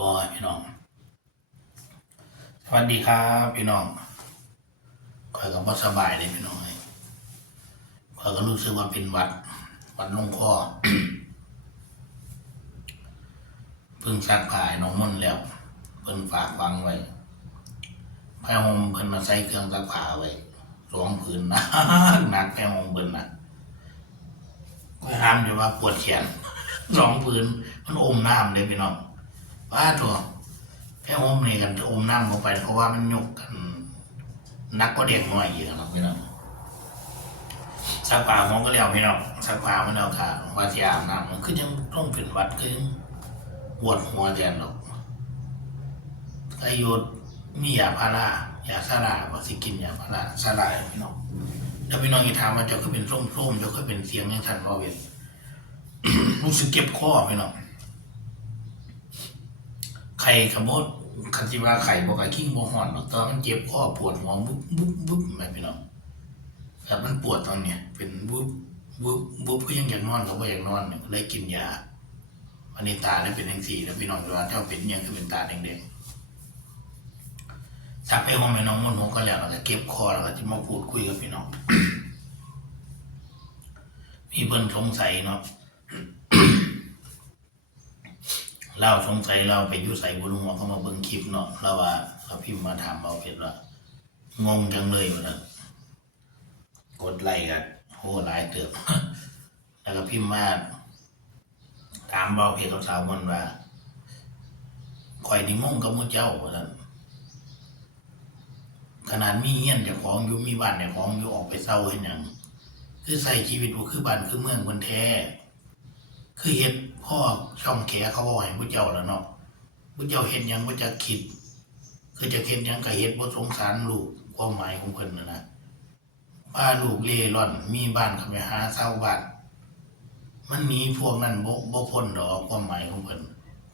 อ้ยพี่น้อง สวัสดีครับพี่น้องคอยกับว่าสบายเลยพี่น้องเอ้ยคอยก็รู้สึกว่าเป็นวัด วัดลงคอเพิ่งซักผ้าให้น้องมุ่นแล้วเพิ่นฝากฟังไว้แพ่หงเพิ่นมาใส่เครื่องซักผ้าไว้สองผืนหนักหนักแพ่หงเพิ่นนะก็ห้ามอยู่ว่าปวดแขนสองผืนมันอมน้ำเลยพี่น้อง ว่าตัวแพ่หงนี่กันจะอมน้ำลงไป เพราะว่ามันยกกันนักก็เด็กน้อยอยู่ครับพี่น้องซักผ้าผมก็เลี้ยวพี่น้องซักผ้ามันเอาค่ะว่าสิอาบน้ำมันคือยังต้องเป็นวัดคือยังปวดหัวแทนหรอกไอโยดมียาพารา ยาสลาว่าสิกินยาพาราสลายพี่น้องแล้วพี่น้องอีถามว่าจ้าคือเป็นส้มๆจ้าคือเป็นเสียงย่างฉันพ่อเวทรู้สึกเก็บคอพี่น้อง ไข่ขมดคันจิว่าไข่บอกไก่ขิ้งบ่ห่อนหรอกตอนมันเจ็บคอปวดหัวบุ๊บบุ๊บบุ๊บแบบพี่น้องแต่มันปวดตอนเนี้ยเป็นบุ๊บบุ๊บบุ๊บก็ยังอยากนอนเขาก็อยากนอนเลยกินยาอันนี้ตาเนี่ยเป็นแดงสีแล้วพี่น้องดูว่าเจ้าเป็นเนี่ยคือเป็นตาแดงๆถ้าไปห้องแม่น้องมันหัวก็แล้วเราจะเก็บคอแล้วก็จะมาพูดคุยกับพี่น้องมีเพิ่อนสงสัยเนาะ เราสงสัยเราไปยุ่ใส่บุญหัวเขามาเบิ่งคลิปเนาะเราว่าเราพิมพ์มาถามเราเห็นว่างงจังเลยวันนั้นกดไลค์กันโหหลายเติบแล้วก็พิมพ์มาถามเบาเพจสาวมันว่าข่อยนี่มุ่งกับมุเจ้าว่าซั่นขนาดมีเงี้ยนเจ้าของอยู่มีบ้านเจ้าของอยู่ออกไปเศร้าเห็นยังคือใส่ชีวิตบ่คือบ้านคือเมืองคนแท้ คือเฮ็ด พ่อช่องแขเขาบอกให้มุเจ้าแล้วเนาะมุเจ้าเฮ็ดหยังบ่จะคิด คือจะเฮ็ดหยังก็เฮ็ดบ่สงสารลูกความหมายของเพิ่นนะนะว่าลูกเล่ร่อน มีบ้านเขาไปหาเช่าบ้านมันมีพวกนั้นบ่บ่พ้นดอกความหมายของเพิ่น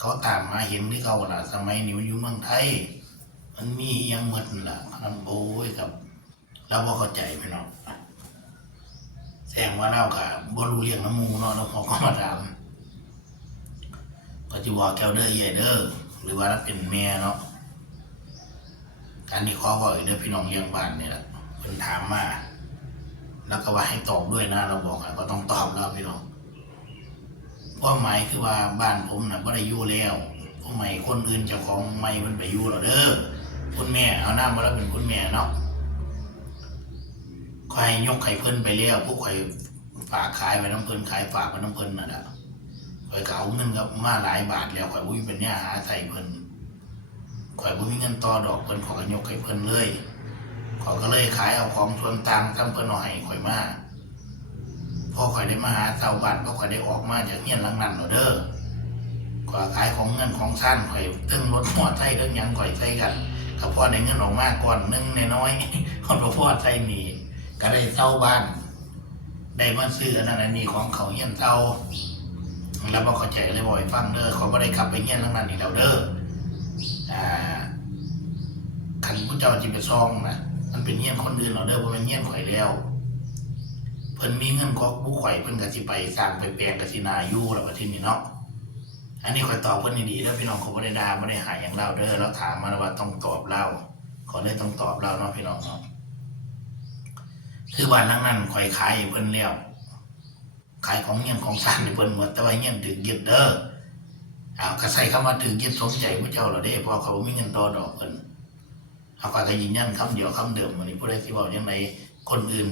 เขาตามมาเห็นที่เขาล่ะสมัยนี้มันอยู่เมืองไทย มันมีอิหยังหมดนั่นล่ะนั่นโอ้ยครับเราบ่เข้าใจพี่น้องแสดงว่าเราก็บ่รู้เรื่องน้ำมูเนาะแล้วพอก็มาถาม ก็สิบอกแก้วเด้อใหญ่เด้อหรือว่าเราเป็นแม่เนาะอันนี้ขอบอกเด้อพี่น้องเลี้ยงบ้านนี่แหละเพิ่นถามมาแล้วก็ว่าให้ตอบด้วยนะ เราบอกอะก็ต้องตอบแล้วพี่น้องความหมายคือว่าบ้านผมน่ะบ่ได้ยู่แล้วผมหมายคนอื่นเจ้าของไม่มันไปยู่แล้วเด้อคุณแม่เอาน้ามาแล้วเป็นคุณแม่เนาะใครยกไข่เพิ่นไปแล้วพวกไข่ฝากขายไปน้ำเพิ่นขายฝากไปน้ำเพิ่นน่ะนะ ข่อยก็เอาเงินก็มาหลายบาทแล้วข่อยบ่มีปัญญาหาใส่เพิ่นข่อยบ่มีเงินต่อดอกเพิ่นขอยก็ยกให้เพิ่นเลยข่อยก็เลยขายเอาของส่วนต่างทำเพิ่นเอาให้ข่อยมาพอข่อยได้มาหาชาบ้านพอข่อยได้ออกมาจากเฮียหลังนั้นแล้วเด้อข่อยขายของเงินของสั้นข่อยตึงรถมอไซค์เรื่องยังข่อยใส่กันก็พอได้เงินออกมาก่อนหนึงในน้อยคนพ่อใส่หนีก็ได้เช่าบ้าน ได้มาซื้ออันนั้นนนี้ของเขาเฮียนเช่า แล้วพอเข้าใจเลยบอกฟังเด้อเขาก็ได้ขับไปเฮียนหลังนั้นอีกแล้วเด้ออ่าขันผู้เจ้าจิไปซองนะมันเป็นเฮียคนอื่นเหรอเด้อเพราะเป็นเฮียข่อยแล้วเพิ่นมีเงินก็ผู้ข่อยเพิ่นก็สิไปสร้างไปแปลงก็สินาอยู่แล้วก็ที่นี่เนาะอันนี้ข่อยตอบเพิ่นดีๆแล้วพี่น้องเขาบ่ได้ด่าบ่ได้หายอย่างเล่าเด้อเราถามมาแล้วว่าต้องตอบเล่าขอเลยต้องตอบเล่าเนาะพี่น้องเนาะคือบ้านหลังนั้นข่อยขายเพิ่นแล้ว ขายของเงี้ยนของสร้างให้เพิ่นหมดแต่ว่าเงี้ยนถึงยึดเด้ออ้าวก็ใส่คำว่าถึงยึดสมใจผู้เจ้าแล้วเด้เพราะเขาบ่มีเงินต่อดอกเพิ่นเอาก็ยืนยันคำเดียวคำเดิมวันนี้ผู้ใดสิเว้าจังไดคนอื่น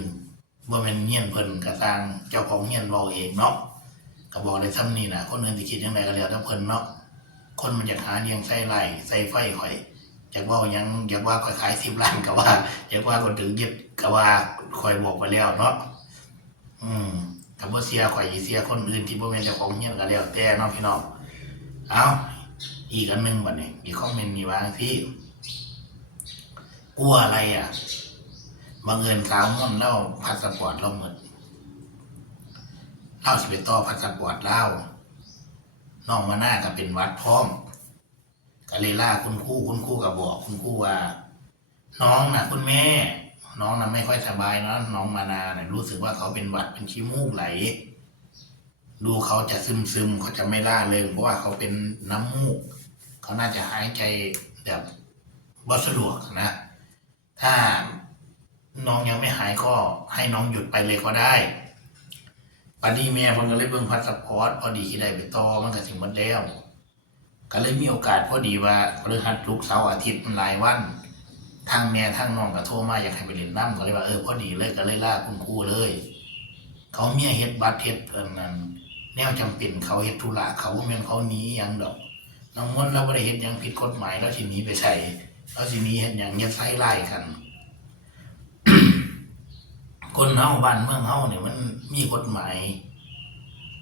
ว่าเป็นเงียนเพิ่นกระทางเจ้าของเงียนบอกเองเนาะก็บอกเลยซ้ำนี่นะคนอื่นที่คิดยังไงก็แล้วแต่เพิ่นเนาะคนมันอยากหาเลี้ยงไส้ไรใส่ไฟข่อยอยากว่ายังอยากว่าข่อยขายสิบล้านก็ว่าอยากว่าคนถึงยึดก็ว่าข่อยบอกไปแล้วเนาะอืม แต่บ่เสียข่อยสิเสียคนอื่นที่บ่แม่นเจ้าของเงียนก็แล้วแต่เนาะพี่น้องเอาอีกอันหนึงบัดนี้มีคอมเมนต์มีว่าที่กลัวอะไรอะบังเอิญสาวม่อนเล่าพาสปอร์ตเราหมดเล่าสิไปต่อพาสปอร์ตเล่าน้องมาหน้าก็เป็นวัดพร้อมก็เลยล่าคุณครู่คุณครู่ก็บอกคุณครู่ว่า น้องนะคุณแม่ น้องนะไม่ค่อยสบายนะน้องมานาเนี่ยรู้สึกว่าเขาเป็นหวัดเป็นขี้มูกไหล ดูเขาจะซึมซึมๆเขาจะไม่ล่าเริงเพราะว่าเขาเป็นน้ำมูก เขาน่าจะหายใจแบบบ่สะดวกนะ ถ้าน้องยังไม่หายก็ให้น้องหยุดไปเลยก็ได้ปันนี้แม่เพิ่นก็เลยเบิ่งพาสปอร์ตพอดีที่ได้ไปต่อมันก็ถึงหมดแล้ว ก็เลยมีโอกาสพอดีว่าพฤหัสศุกเสาร์อาทิตย์มันหลายวัน ทางแม่ทางน้องก็โทรมาอยากให้ไปเล่นน้ำก็เลยว่าเออพอดีเลยก็เลยลากคุณครูเลย เขาเมียเฮ็ดบัตรเฮ็ดเพิ่นนั้น แนวจำเป็นเขาเฮ็ดธุระเขาบ่แม่นเขาหนีหยังดอกน้องมนเราบ่ได้เฮ็ดยังผิดกฎหมายแล้วสิหนีไปใส่แล้วสิหนีเฮ็ดยังอย่าใส่ร้ายกัน คนเฮาบ้านเมืองเฮาเนี่ยมันมีกฎหมาย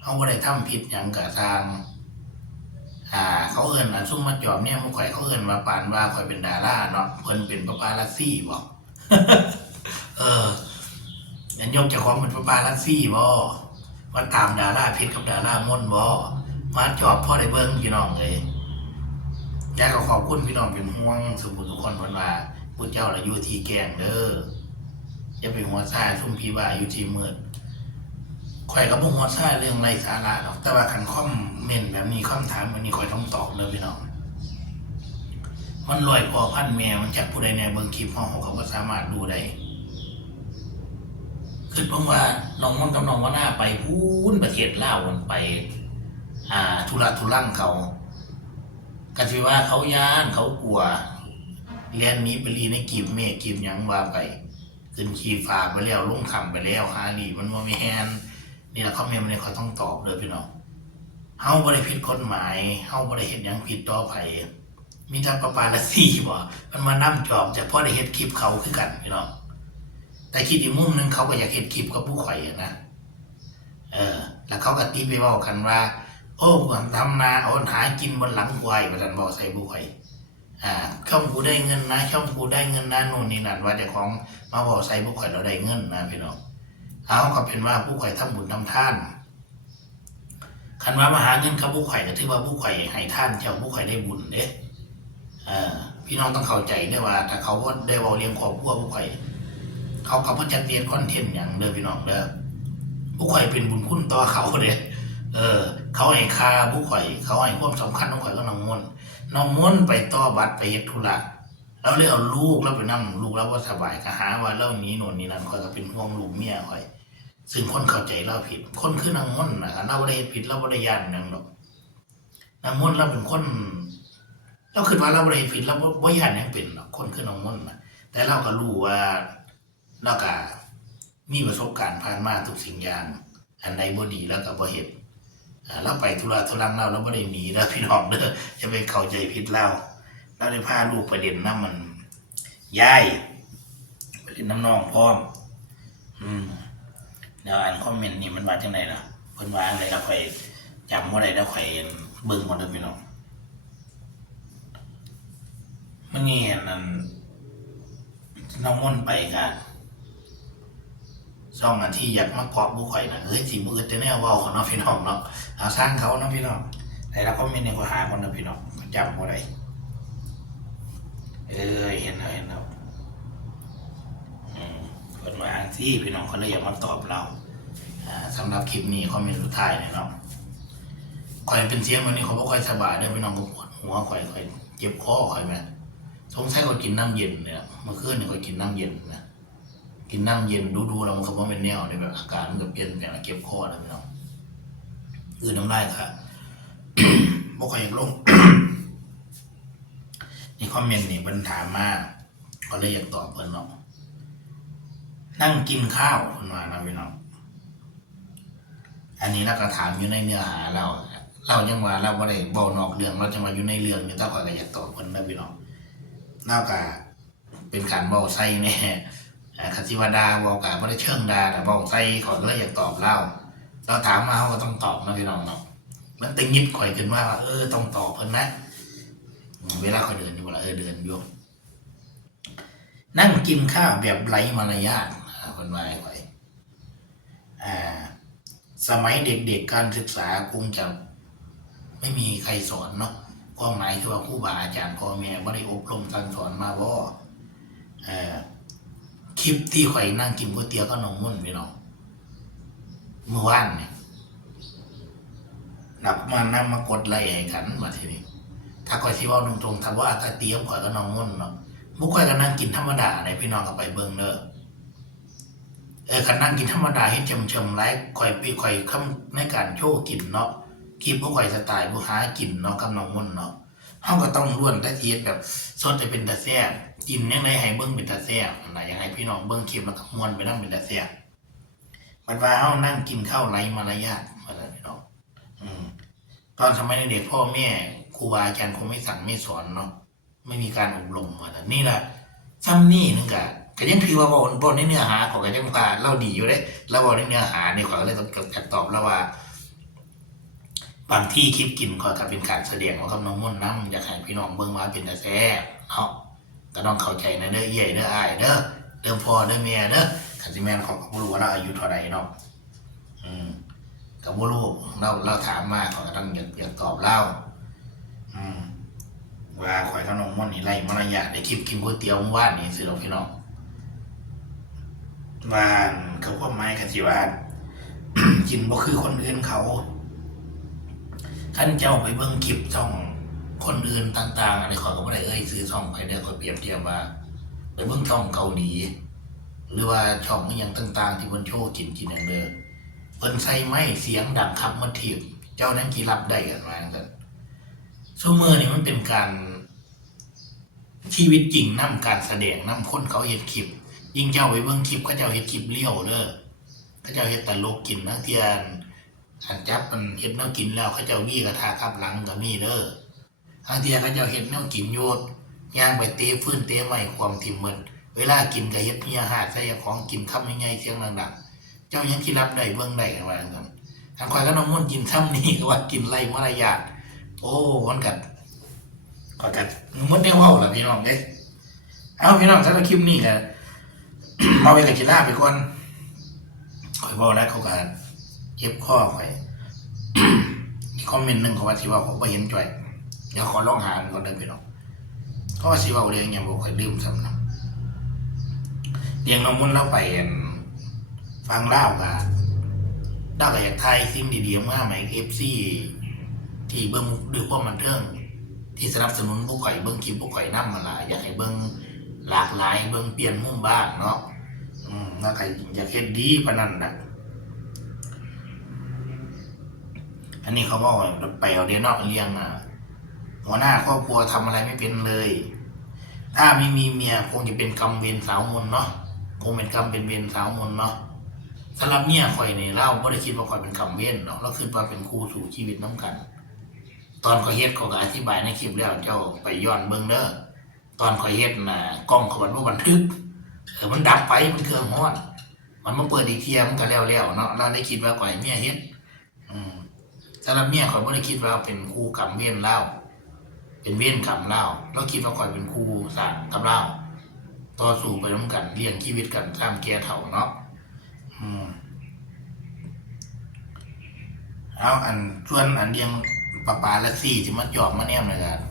เฮาบ่ได้ทำผิดหยังกะทาง อ่าเขาเอิ้นอันซุ่มมาจอบเนี่ยมันข่อยเขาเอิ้นมาปานว่าข่อยเป็นดาราเนาะเพิ่นเป็นปาปาลัสซี่บ่เอออันยกจ้าของเป็นปาปาลัสซี่บ่ว่าตามดาราผิดกับดาราม่นบ่มาจอบพ่อได้เบิ่งพี่น้องเลยอยากก็ขอบคุณพี่น้องเป็นห่วงสุขุทุกคนเพิ่นว่าผู้เจ้าละอยู่ที่แกงเด้ออย่าไปหัวซ่าทุ่มพี่ว่าอยู่ที่มืด ข่อยก็บ่หัวซ่าเรื่องไรสาระหรอก แต่ว่าคันคอมเมนแบบนี้คำถามแบบนี้ข่อยต้องตอบเด้อพี่น้อง มันลอยพอพันแม่มันจากผู้ใดในเบิ่งคลิปเฮาเขาก็สามารถดูได้คือผมว่าน้องมนกับน้องว่าหน้าไปพูนประเทศลาวมันไป อ่าทุระทุรังเขากันสิว่าเขาย่านเขากลัวเรียนนี้ไปรีในกีบเมฆกีบยังว่าไปขึ้นขี่ฟ้าไปแล้วลงคำไปแล้วหาหลีมันว่าไม่แฮน นี่แหละเขาเมนในเขาต้องตอบเลยพี่น้องเฮาบ่ได้ผิดกฎหมายเฮาบ่ได้เห็นยังผิดต่อไผมีทางประปาละสี่บ่มันมานํจอบแต่พอได้เฮ็ดคลิปเขาคือกันพี่น้องแต่คิดอีกมุมนึงเขาก็อยากเห็นคลิปกับผู้ข่อยนะเออ แล้วเขาก็ตีไปเว่ากันว่า โอ้ผมทำนาเอาหากินบนหลังควายประทันบอกใส่ผู้ข่อยอ่าช่องกูได้เงินนะช่องกูได้เงินนะนู่นนี่นั่นว่าแต่ของมาบอกใส่ผู้ข่อยเราได้เงินนะพี่น้อง เอาก็เป็นว่าผู้ข่อยทำบุญทำท่านคันว่ามาหาเงินกับผู้ข่อยก็ถือว่าผู้ข่อยให้ท่านเจ้าผู้ข่อยได้บุญเด้อพี่น้องต้องเข้าใจด้วยว่าถ้าเขาได้เวาเลี้ยงครอบครัวผู้ข่อย เขากับพ่อจัดเรียนคอนเทนต์อย่างเด้อพี่น้องเด้อผู้ข่อยเป็นบุญคุณต่อเขาเด้อเออ เขาให้ค่าผู้ข่อย เขาให้ความสำคัญของข่อยก็น้องมนน้องมนไปต่อบัตรไปเฮ็ดธุระ แล้วเลยเอาลูกแล้วไปนั่งลูกแล้วว่าสบายก็หาว่าเล่านี้โน่นนี่นั่นข่อยก็เป็นห่วงลูกเมียข่อย ซึ่งคนเข้าใจเราผิด คนคือนางมนต์นะเราบ่ได้ผิดเราบ่ได้ย่านหยังดอกนางมนต์เราเป็นคนเราคิดว่าเราบ่ได้ผิดเราบ่บ่ย่านยังเป็นหรอกคนคือนางมนต์นะแต่เราก็รู้ว่าแล้วก็มีประสบการณ์ผ่านมาทุกสิ่งอย่างอันใดบ่ดีแล้วก็บ่เฮ็ดอ่าเราไปธุระทุรังเราเราบ่ได้หนีแล้วพี่น้องเด้ออย่าไปเข้าใจผิดเรา เราได้พาลูกไปเล่นน้ำมันยายไปเล่นน้ำนองพร้อม อืมเดี๋ยวอ่านคอมเมนต์นี่มันว่าจังไดล่ะเพิ่นว่าอะไรแล้วข่อยจำบ่ได้แล้วข่อยเบิ่งหมดเด้อพี่น้องมันนี่นั่นน้องม่อนไปกันสองอันที่อยากมาเกาะบุข่อยนะเอ้ยสีมือจะแน่ว่าของน้องพี่น้องเนาะเอาสร้างเขาเนาะพี่น้องแต่ละคอมเมนต์เนี่ยก็หาคนเนาะพี่น้องจำบ่ได้เออเห็นแล้วเห็นแล้วอืมคนมาอ่าน ที่พี่น้องเขาเลยอยากมาตอบเราอ่าสำหรับคลิปนี้คอมเมนต์สุดท้ายเนี่ยเนาะข่อยเป็นเสียงวันนี้เขาบ่ค่อยสบายเด้อพี่น้องก็ปวดหัวข่อยข่อยเจ็บคอข่อยแม่สงสัยข่อยกินน้ำเย็นเนี่ยเมื่อคืนเนี่ยข่อยกินน้ำเย็นนะกินน้ำเย็นดูๆแล้วมันก็บ่เป็นแนวในแบบอาการมันก็เปลี่ยนแปลงเก็บคอแล้วพี่น้องคือน้ำลายค่ะบ่ค่อยอยากลงนี่คอมเมนต์นี่เพิ่นถามมาก็เลยอยากตอบเพิ่นเนาะ นั่งกินข้าวเพิ่นว่านะพี่น้องอันนี้เราก็ถามอยู่ในเนื้อหาเราเราจังว่าเราบ่ได้เว้านอกเรื่องเราจังว่าอยู่ในเรื่องอยู่แต่ข่อยก็อยากตอบเพิ่นนะพี่น้องเรากเป็นการเว้าใส่แน่อ่าคติวดาบอกกับไม่ได้เชิงดาแต่บอกใส่ขอก็เลยอยากตอบเล่าเราถามมาเขาก็ต้องตอบนะพี่น้องเนาะมันตึงยิบข่อยขึ้นว่าเออต้องตอบเพิ่นนะเวลาข่อยเดินอยู่ลาเออเดินอยู่นั่งกินข้าวแบบไร้มารยาท อ่าเพิ่นว่าให้ข่อยอ่าสมัยเด็กๆการศึกษาคงจะไม่มีใครสอนเนาะความหมายคือว่าครูบาอาจารย์พ่อแม่ไม่ได้อบรมสั่งสอนมาบ่เออคลิปที่ข่อยนั่งกินก๋วยเตี๋ยวก็นมมุ่นพี่น้องเมื่อวานเนี่ยนับมานั่งมากดไล่กันมาทีนี้ถ้าข่อยสิเว้าตรงๆถ้าว่าถ้าเตรียมข่อยก็น้องมุ่นเนาะบ่ข่อยก็นั่งกินธรรมดาในพี่น้องก็ไปเบิ่งเด้อ เออคันนั่งกินธรรมดาเฮ็ดเฉมๆไลฟ์ข่อยปีข่อยคำในการโชว์กินเนาะคลิปบ่ข่อยสไตล์บ่หากินเนาะกับน้องมุ่นเนาะเฮาก็ต้องล้วนแต่เฮ็ดแบบสดให้เป็นตาแซ่บกินจังไดให้เบิ่งเป็นตาแซ่บนั่นน่ะอยากให้พี่น้องเบิ่งคลิปแล้วก็ม่วนไปนำเป็นตาแซ่บมันว่าเฮานั่งกินข้าวไร้มารยาทว่าซั่นพี่น้องอืมตอนสมัยเด็กพ่อแม่ครูบาอาจารย์คงไม่สั่งไม่สอนเนาะไม่มีการอบรมมาแต่นี่แหละซ้ำนี่นึงกะ ก็ยังถือว่าบอลบอลในเนื้อหาของก็ยังว่าเล่าดีอยู่เลยแล้วบอลในเนื้อหาเนี่ยขอยก็เลยต้องจัดตอบแล้วว่า บางที่คลิปกินขอยก็เป็นการแสดงของคำน้องมุ่นน้ำอยากให้พี่น้องเบิ่งว่าเป็นแต่แซ่เนาะก็ต้องเข้าใจนะเด้อเย่เด้ออายเด้อเด้อพ่อเด้อแม่เด้อขันสิแม่นเขาก็บ่รู้ว่าเราอายุเท่าไหร่เนาะอืมกับว่าลูกเราเราถามมาเขาก็ต้องอยากอยากตอบเล่าอืมว่าข่อยขนมมันนี่ไล่มารยาทในคลิปกินก๋วยเตี๋ยวเมื่อว่านนี่สิเราพี่น้อง วานเขาก็ไม้กันสิว่ากินบ่คือคนอื่นเขาขั้นเจ้าไปเบิ่งคลิปช่องคนอื่นต่างๆอะไรขอก็ไม่ได้เอ่ยซื้อช่องใครเด้อขอเปรียบเทียบว่าไปเบิ่งช่องเกาหลีหรือว่าช่องอย่างต่าง ๆ ที่คนโชว์กินกินอย่างเด้อเพิ่นใส่ไม้เสียงดังครับมาทีบเจ้านั้นกี่รับได้กันมาจังซั่นซูเมอร์นี่มันเป็นการชีวิตจริงนํการแสดงนํคนเขาเฮ็ดคลิป ยิ่งเจ้าไปเบิ่งคลิปเขาเจ้าเฮ็ดคลิปเลี้ยวเด้อเขาเจ้าเฮ็ดตลกกินนะเทียนอันจับมันเฮ็ดแนวกินแล้วเขาเจ้าวี่กระทาขับหลังก็มีเด้อทางเทียเขาเจ้าเฮ็ดแนวกินโยดย่างไปเตะฟื้นเตะไม้ความทิ่มหมดเวลากินก็เฮ็ดเฮียหาดใส่ของกินคำใหญ่ๆเสียงดังๆเจ้ายังคิดรับได้เบื้องใดกันว่าจังทางควายก็น้องมุ่นกินซ้ำนี่ก็ว่ากินไรมารยาทโอ้มันกัดก็กัดมันได้เว่าล่ะพี่น้องเด้เอาพี่น้องสำหรับคลิปนี้ ก็มาเป็นกีฬาไปก่อนคอยบอกแล้วเขาก็เจ็บข้อคอยมีคอมเมนต์หนึ่งเขาว่าสิว่าผมไม่เห็นจ่อยเดี๋ยวขอลองหามันก่อนเด้อพี่น้องเขาว่าสิว่าเรื่องยังบอกคอยลืมซ้ำนะเรียงน้องมุ่นแล้วไปอั่นฟังเล่ากันเล่ากับอยากไทยซิมดีๆมากไหมเอฟซีที่เบิ้งด้วยความบันเทิงที่สนับสนุนผู้ข่อยเบิ้งคลิปผู้ข่อยนั่มาละอยากให้เบิ้งหลากหลายเบิ้งเปลี่ยนมุมบ้างเนาะ อืมแล้วใครอยากเฮ็ดดีพนันนะอันนี้เขาบอกว่าไปเอาเดียนอกเลี้ยงอะหัวหน้าครอบครัวทำอะไรไม่เป็นเลย ถ้าไม่มีเมียคงจะเป็นกรรมเวรสาวมนเนาะคงเป็นกรรมเป็นเวรสาวมนเนาะสำหรับเมียข่อยนี่เล่าไม่ได้คิดว่าข่อยเป็นกรรมเวรเนาะเราคิดว่าเป็นครูสู่ชีวิตน้ำกัน ตอนข่อยเฮ็ดเขาก็อธิบายในคลิปแล้วเจ้าไปย้อนเบิ่งเด้อตอนข่อยเฮ็ดนะกล้องเขาบันว่าบันทึก เออมันดับไปมันเครื่องฮ้อน มันมาเปิดอีกเทียมันก็แล้วแล้วเนาะเราได้คิดว่าข่อยเมียเฮ็ดอืมสำหรับเมียข่อยไม่ได้คิดว่าเป็นครูกรรมเวรเล่าเป็นเวรกรรมเล่าเราคิดว่าข่อยเป็นครูสร้างกับเล่าต่อสู้ไปร่วมกันเลี้ยงชีวิตกันสร้างแก่เถ่าเนาะอืมเอาอันส่วนอันเลี้ยงปลาปลาละซี่ที่มันจอบมาแนมเลยกัน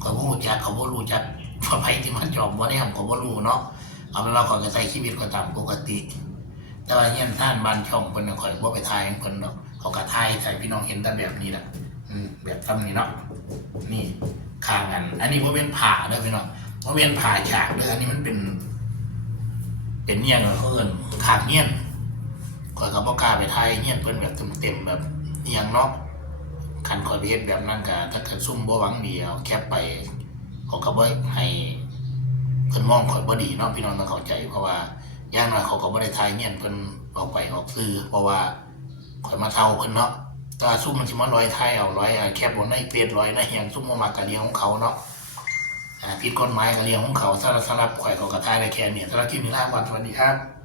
เขาบ่รู้จักเขาบ่รู้จักว่าไผที่มันจอบบ่แนมเขาบ่รู้เนาะ เอาเป็นว่าเขาก็ใช้ชีวิตก็ตามปกติ แต่ว่าเฮียนท่านบ้านช่องเพิ่นน่ะข่อยบ่ไปทายเพิ่นดอกเขาก็ทายใส่พี่น้องเห็นแต่แบบนี้แหละอืมแบบซ้ำนี้เนาะนี่ข้างกัน อันนี้บ่เป็นผ่าเด้อพี่น้องเพราะเวียนผ่าฉากเลยอันนี้มันเป็น เป็นเนี่ยงเหรอเขาเอินขากเนี่ยนข่อยกับพ่อกล้าไปไทยเนี่ยนเพิ่นแบบเต็มๆแบบเอียงเนาะคันข่อยไปเฮ็ดแบบนั้นก็ถ้าเกิดซุ่มบ่หวังดีเอาแคปไปเขาก็บ่ให้ เพิ่นมองข่อยบ่ดีเนาะพี่น้องต้องเข้าใจ เพราะว่าย่างน้อยเขาก็บ่ได้ทายเงี้ยนเพิ่นออกไปออกซื้อเพราะว่าข่อยมาเท่าเพิ่นเนาะตาซุ่มมันสิมาลอยไทยเอาลอยแคบบ่ในเปียดลอยในเฮียงซุ่มมามักกะเลียงของเขาเนาะผิดกฎหมายกะเลียงของเขาสารสลับข่อยเขากระทายในแค่เนี่ยสำหรับคลิปนี้ลาบวันสวัสดีครับ